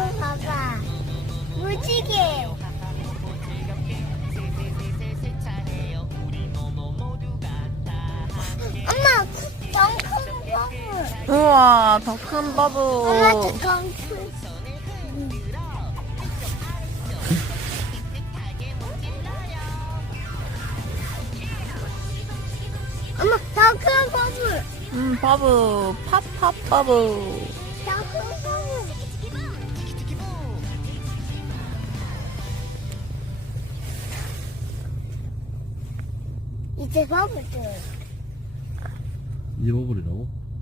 이거 봐봐. 무지개. 엄마, 덩큰 버블. 우와, 더 큰 엄마, 버블. 덩큰. 엄마, 덩큰 버블. 버블. 팝팝 버블. 덩큰 버블. 이제 버블 줘. 이제 버블이라고?